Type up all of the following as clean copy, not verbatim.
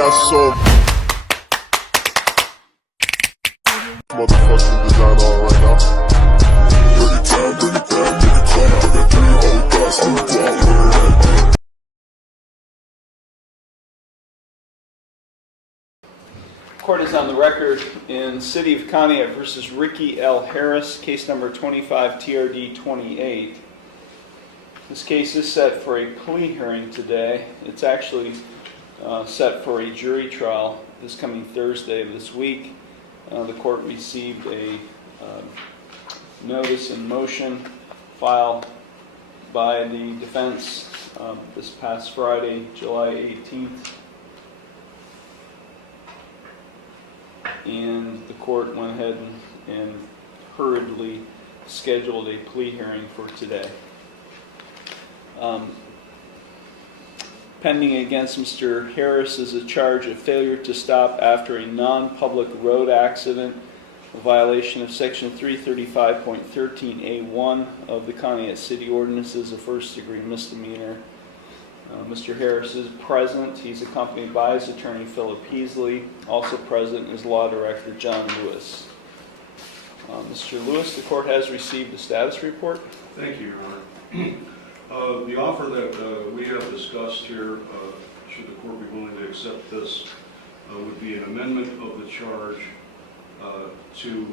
got so motherfucking design on right now. Bring it down, bring it down, bring it down. I got 3 old thoughts on the block. Court is on the record in City of Conneaut versus Ricky L. Harris, case number 25 TRD 28. This case is set for a plea hearing today. It's actually set for a jury trial this coming Thursday of this week. The court received a notice in motion filed by the defense this past Friday, July 18th. And the court went ahead and hurriedly scheduled a plea hearing for today. Pending against Mr. Harris is a charge of failure to stop after a non-public road accident, a violation of Section 335.13A1 of the Conneaut City Ordinances, a first-degree misdemeanor. Mr. Harris is present. He's accompanied by his attorney, Philip Heasley. Also present is Law Director John Lewis. Mr. Lewis, the court has received a status report. Thank you, Your Honor. The offer that we have discussed here, should the court be willing to accept this, would be an amendment of the charge to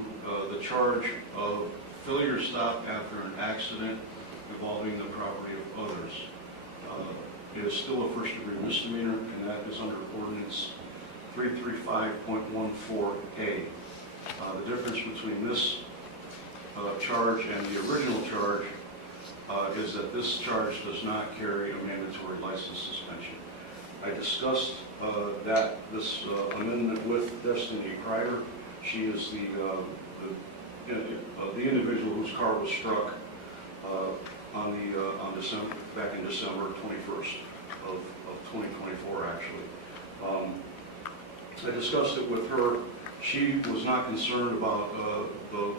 the charge of failure to stop after an accident involving the property of others. It is still a first-degree misdemeanor, and that is under Ordinance 335.14A. The difference between this charge and the original charge is that this charge does not carry a mandatory license suspension. I discussed this amendment with Destiny Kreider. She is the individual whose car was struck back in December 21st of 2024, actually. I discussed it with her. She was not concerned about the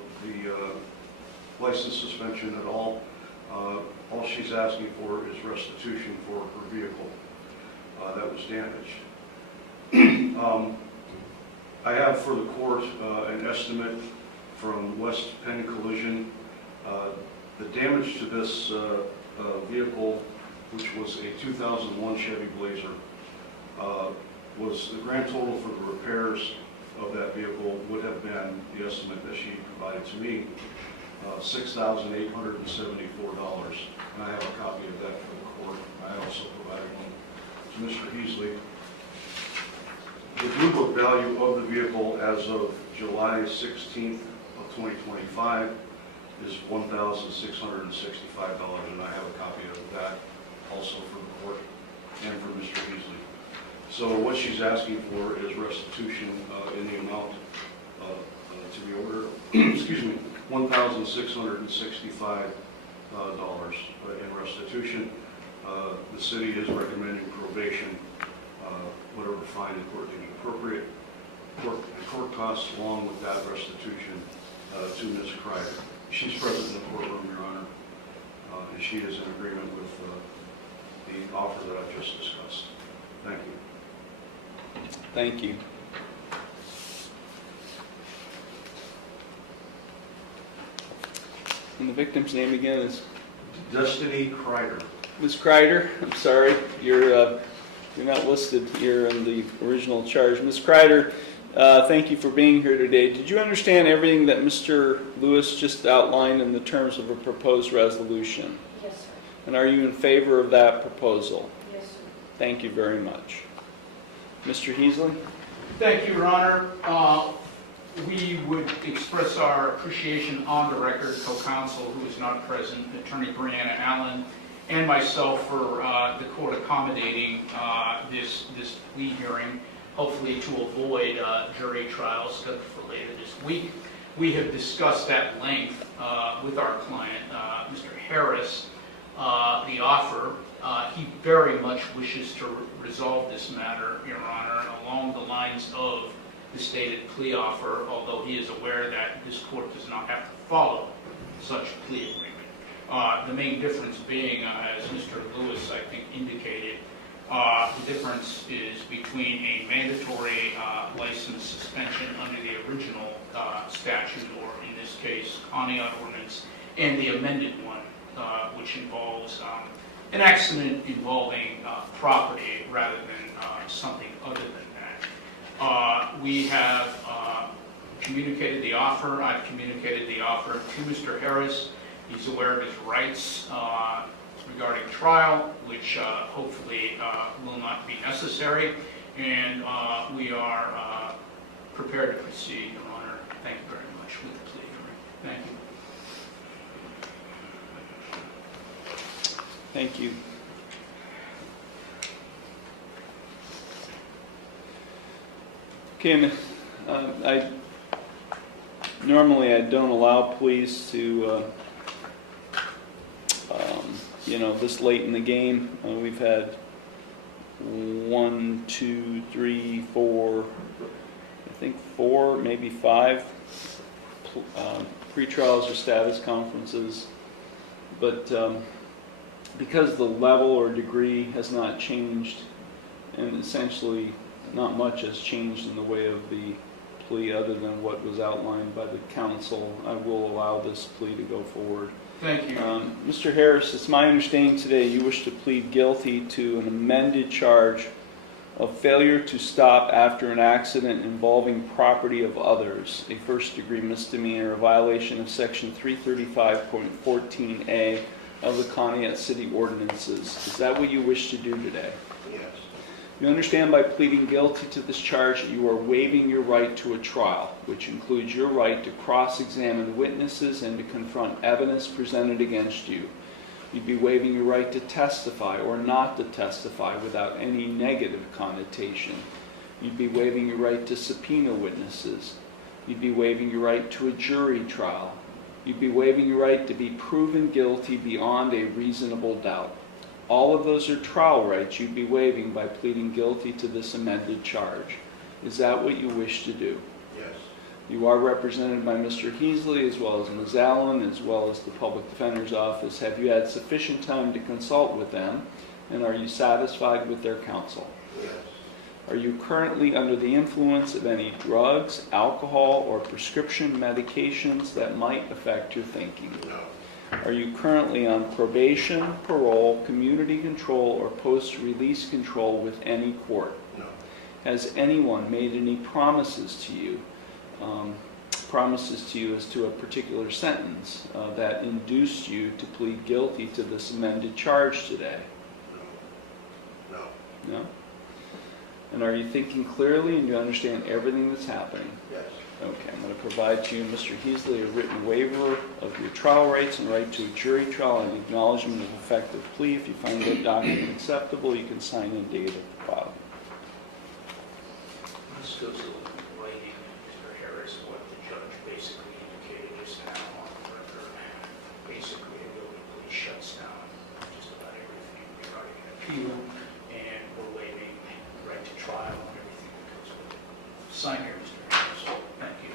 license suspension at all. All she's asking for is restitution for her vehicle that was damaged. I have for the court an estimate from West Penn Collision. The damage to this vehicle, which was a 2001 Chevy Blazer, was the grand total for the repairs of that vehicle would have been, the estimate that she provided to me, $6,874. And I have a copy of that for the court. I also provided one to Mr. Heasley. The Blue Book value of the vehicle as of July 16th of 2025 is $1,665, and I have a copy of that also for the court and for Mr. Heasley. So what she's asking for is restitution in the amount to be ordered, excuse me, $1,665 in restitution. The city is recommending probation, whatever fine the court deems appropriate, court costs along with that restitution to Ms. Kreider. She's present in the courtroom, Your Honor, and she is in agreement with the offer that I've just discussed. Thank you. Thank you. And the victim's name again is? Destiny Kreider. Ms. Kreider, I'm sorry, you're not listed here in the original charge. Ms. Kreider, thank you for being here today. Did you understand everything that Mr. Lewis just outlined in the terms of a proposed resolution? Yes, sir. And are you in favor of that proposal? Yes, sir. Thank you very much. Mr. Heasley? Thank you, Your Honor. We would express our appreciation on the record, co-counsel who is not present, Attorney Brianna Allen, and myself for the court accommodating this plea hearing, hopefully to avoid jury trials scheduled for later this week. We have discussed at length with our client, Mr. Harris, the offer. He very much wishes to resolve this matter, Your Honor, along the lines of the stated plea offer, although he is aware that this court does not have to follow such plea agreement. The main difference being, as Mr. Lewis, I think, indicated, The difference is between a mandatory license suspension under the original statute, or in this case, Conneaut ordinance, and the amended one, which involves an accident involving property rather than something other than that. We have communicated the offer. I've communicated the offer to Mr. Harris. He's aware of his rights regarding trial, which hopefully will not be necessary, and we are prepared to proceed, Your Honor. Thank you very much with the plea. Thank you. Thank you. Okay, normally I don't allow pleas to, this late in the game. We've had 1, 2, 3, 4, I think 4, maybe 5 pre-trials or status conferences, but because the level or degree has not changed, and essentially not much has changed in the way of the plea other than what was outlined by the counsel, I will allow this plea to go forward. Thank you. Mr. Harris, it's my understanding today you wish to plead guilty to an amended charge of failure to stop after an accident involving property of others, a first-degree misdemeanor, a violation of Section 335.14a of the Conneaut City Ordinances. Is that what you wish to do today? Yes. You understand by pleading guilty to this charge that you are waiving your right to a trial, which includes your right to cross-examine witnesses and to confront evidence presented against you. You'd be waiving your right to testify or not to testify without any negative connotation. You'd be waiving your right to subpoena witnesses. You'd be waiving your right to a jury trial. You'd be waiving your right to be proven guilty beyond a reasonable doubt. All of those are trial rights you'd be waiving by pleading guilty to this amended charge. Is that what you wish to do? Yes. You are represented by Mr. Heasley as well as Ms. Allen as well as the Public Defender's Office. Have you had sufficient time to consult with them, and are you satisfied with their counsel? Yes. Are you currently under the influence of any drugs, alcohol, or prescription medications that might affect your thinking? No. Are you currently on probation, parole, community control, or post-release control with any court? No. Has anyone made any promises to you as to a particular sentence that induced you to plead guilty to this amended charge today? No. No? And are you thinking clearly and you understand everything that's happening? Yes. Okay, I'm going to provide to you, Mr. Heasley, a written waiver of your trial rights and right to a jury trial and acknowledgement of effective plea. If you find that document acceptable, you can sign and date at the file. This goes to writing, Mr. Harris, what the judge basically indicated just now on the record. Basically, it really shuts down just about everything regarding an appeal, and we're waiving the right to trial and everything that goes with it. Sign here, Mr. Harris. Thank you.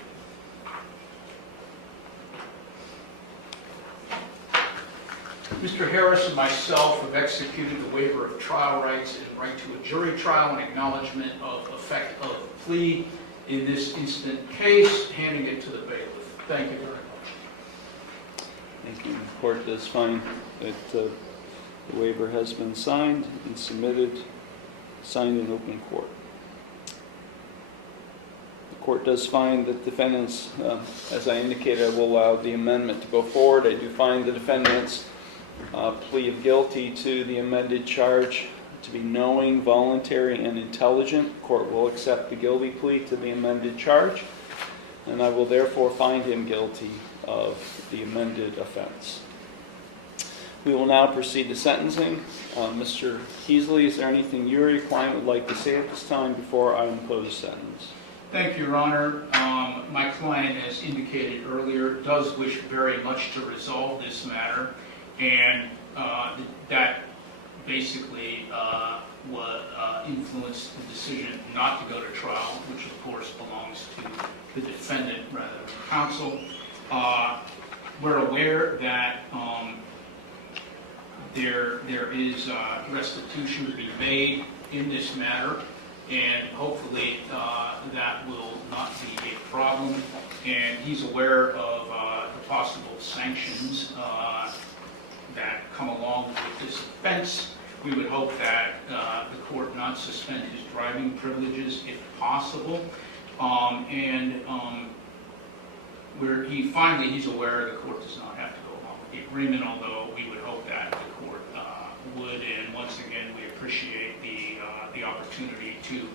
Mr. Harris and myself have executed the waiver of trial rights and right to a jury trial and acknowledgement of effect of the plea in this instant case, handing it to the bailiff. Thank you very much. Thank you. The court does find that the waiver has been signed and submitted, signed in open court. The court does find that defendants, as I indicated, I will allow the amendment to go forward. I do find the defendant's plea of guilty to the amended charge to be knowing, voluntary, and intelligent. The court will accept the guilty plea to the amended charge, and I will therefore find him guilty of the amended offense. We will now proceed to sentencing. Mr. Heasley, is there anything you or your client would like to say at this time before I impose sentence? Thank you, Your Honor. My client, as indicated earlier, does wish very much to resolve this matter, and that basically influenced the decision not to go to trial, which of course belongs to the defendant rather than counsel. We're aware that There is restitution to be made in this matter, and hopefully that will not be a problem. And he's aware of the possible sanctions that come along with this offense. We would hope that the court not suspend his driving privileges if possible. Where he's aware the court does not have to go along with the agreement, although we would hope that the court would. And once again, we appreciate the opportunity to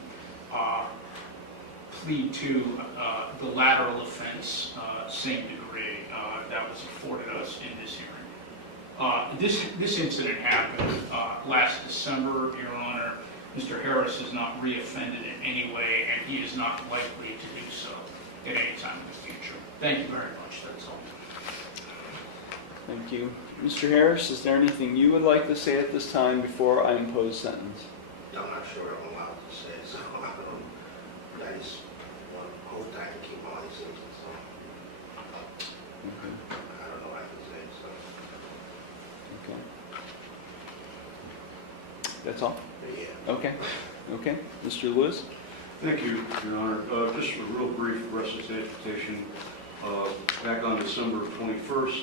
plead to the lateral offense, same degree, that was afforded us in this hearing. This incident happened last December, Your Honor. Mr. Harris has not reoffended in any way, and he is not likely to do so at any time in the future. Thank you very much. That's all. Thank you. Mr. Harris, is there anything you would like to say at this time before I impose sentence? I'm not sure I'm allowed to say, so I just hope I can keep all these things, so I don't know what I can say, so. Okay. That's all? But yeah. Okay. Okay. Mr. Lewis? Thank you, Your Honor. Just a real brief recitation. Back on December 21st,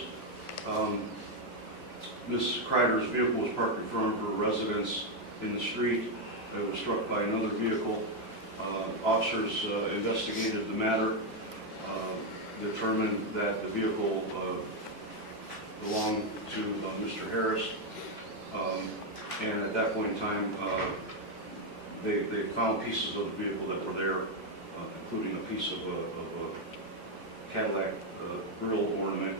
Ms. Kreider's vehicle was parked in front of her residence in the street. It was struck by another vehicle. Officers investigated the matter, determined that the vehicle belonged to Mr. Harris, and at that point in time, they found pieces of the vehicle that were there, including a piece of a Cadillac grill ornament,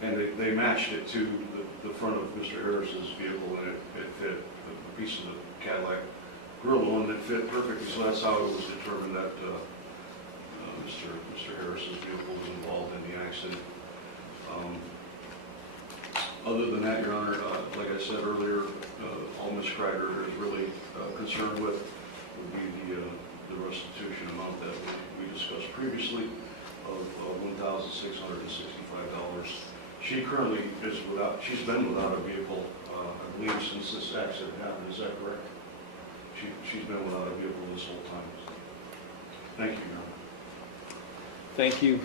and they matched it to the front of Mr. Harris's vehicle, and it fit. The piece of the Cadillac grill ornament fit perfectly, so that's how it was determined that Mr. Harris's vehicle was involved in the accident. Other than that, Your Honor, like I said earlier, all Ms. Kreider is really concerned with would be the restitution amount that we discussed previously of $1,665. She currently is she's been without a vehicle, I believe, since this accident happened. Is that correct? She's been without a vehicle this whole time. Thank you, Your Honor. Thank you.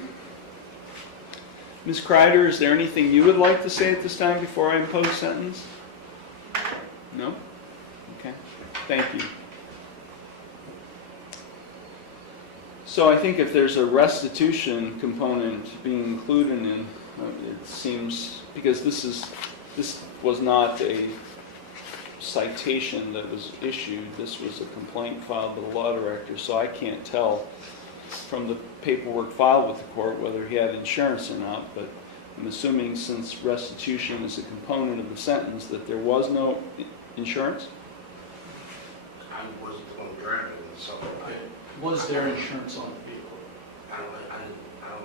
Ms. Kreider, is there anything you would like to say at this time before I impose sentence? No? Okay. Thank you. So I think if there's a restitution component being included in, it seems, because this was not a citation that was issued, this was a complaint filed by the law director, so I can't tell from the paperwork filed with the court whether he had insurance or not, but I'm assuming since restitution is a component of the sentence that there was no insurance? I wasn't the one driving it, so Was there insurance on the vehicle? I don't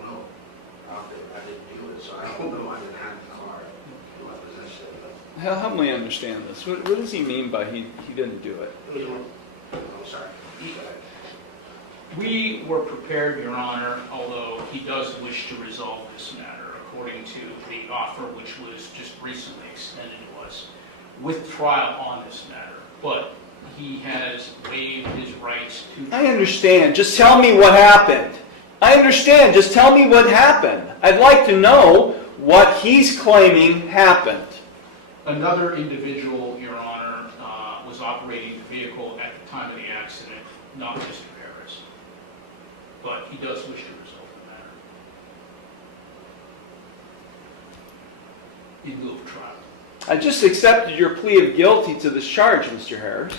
know. I didn't do it, so I don't know. I didn't have the car in my possession. Help me understand this. What does he mean by he didn't do it? It was I'm sorry. We were prepared, Your Honor, although he does wish to resolve this matter, according to the offer which was just recently extended to us, with trial on this matter. But he has waived his rights to... I understand. Just tell me what happened. I understand. Just tell me what happened. I'd like to know what he's claiming happened. Another individual, Your Honor, was operating the vehicle at the time of the accident, not Mr. Harris. But he does wish to resolve the matter in lieu of trial. I just accepted your plea of guilty to this charge, Mr. Harris.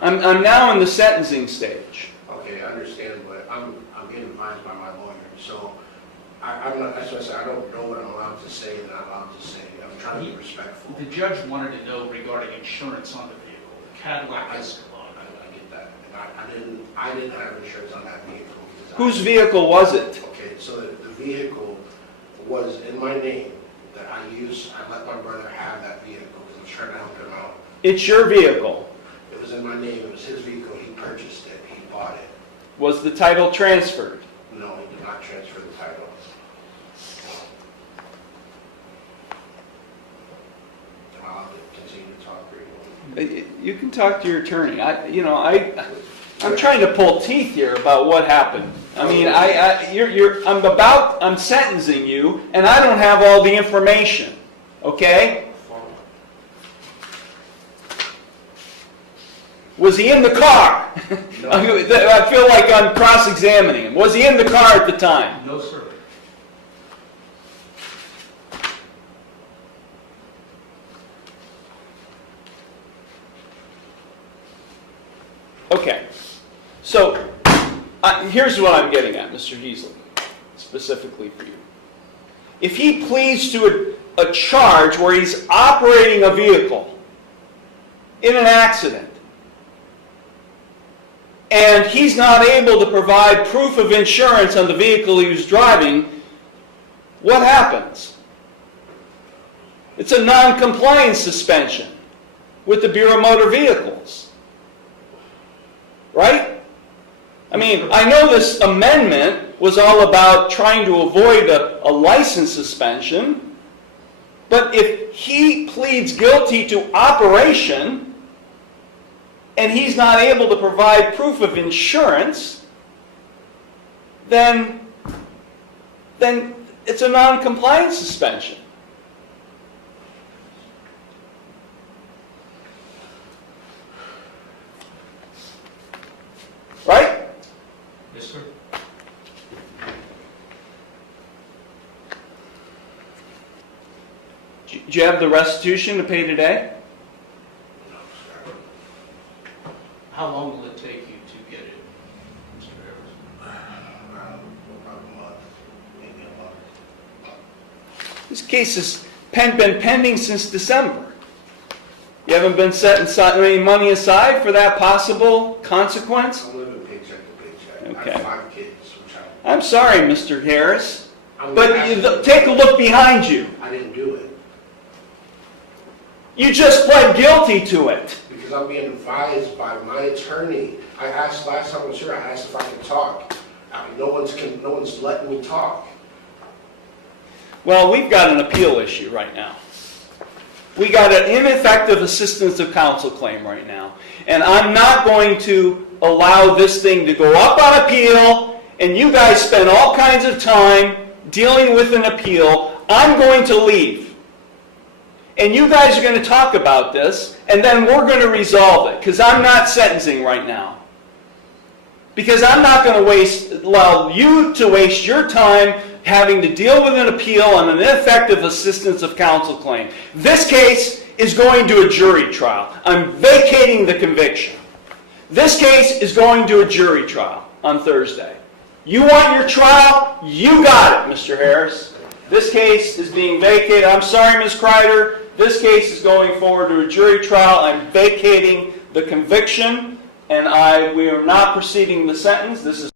I'm now in the sentencing stage. Okay, I understand, but I'm getting advised by my lawyer, so I'm not. That's what I said. I don't know what I'm allowed to say and not allowed to say. I'm trying to be respectful. The judge wanted to know regarding insurance on the vehicle, the Cadillac Escalade. I get that. And I didn't have insurance on that vehicle. Whose vehicle was it? Okay, so the vehicle was in my name that I used. I let my brother have that vehicle because I was trying to help him out. It's your vehicle. It was in my name. It was his vehicle. He purchased it. He bought it. Was the title transferred? No, he did not transfer the title. continue to talk or you want? You can talk to your attorney. I'm trying to pull teeth here about what happened. I mean, I'm sentencing you, and I don't have all the information. Okay? Was he in the car? No. I feel like I'm cross-examining him. Was he in the car at the time? No, sir. Okay. So, here's what I'm getting at, Mr. Heasley, specifically for you. If he pleads to a charge where he's operating a vehicle in an accident, and he's not able to provide proof of insurance on the vehicle he was driving, what happens? It's a non-compliance suspension with the Bureau of Motor Vehicles. Right? I mean, I know this amendment was all about trying to avoid a license suspension, but if he pleads guilty to operation, and he's not able to provide proof of insurance, then it's a non-compliance suspension. Right? Yes, sir. Do you have the restitution to pay today? No, sir. How long will it take you to get it, Mr. Harris? About a month, maybe a month. This case has been pending since December. You haven't been setting any money aside for that possible consequence? I'm living paycheck to paycheck. Okay. I have 5 kids, which I'm sorry, Mr. Harris, I'm but take a look behind you. I didn't do it You just pled guilty to it. because I'm being advised by my attorney. I asked last time I was here, I asked if I could talk. I mean, no one's letting me talk. Well, we've got an appeal issue right now. We got an ineffective assistance of counsel claim right now. And I'm not going to allow this thing to go up on appeal, and you guys spend all kinds of time dealing with an appeal. I'm going to leave. And you guys are going to talk about this, and then we're going to resolve it, because I'm not sentencing right now. Because I'm not going to allow you to waste your time having to deal with an appeal on an ineffective assistance of counsel claim. This case is going to a jury trial. I'm vacating the conviction. This case is going to a jury trial on Thursday. You want your trial? You got it, Mr. Harris. This case is being vacated. I'm sorry, Ms. Kreider. This case is going forward to a jury trial. I'm vacating the conviction, and we are not proceeding the sentence. This is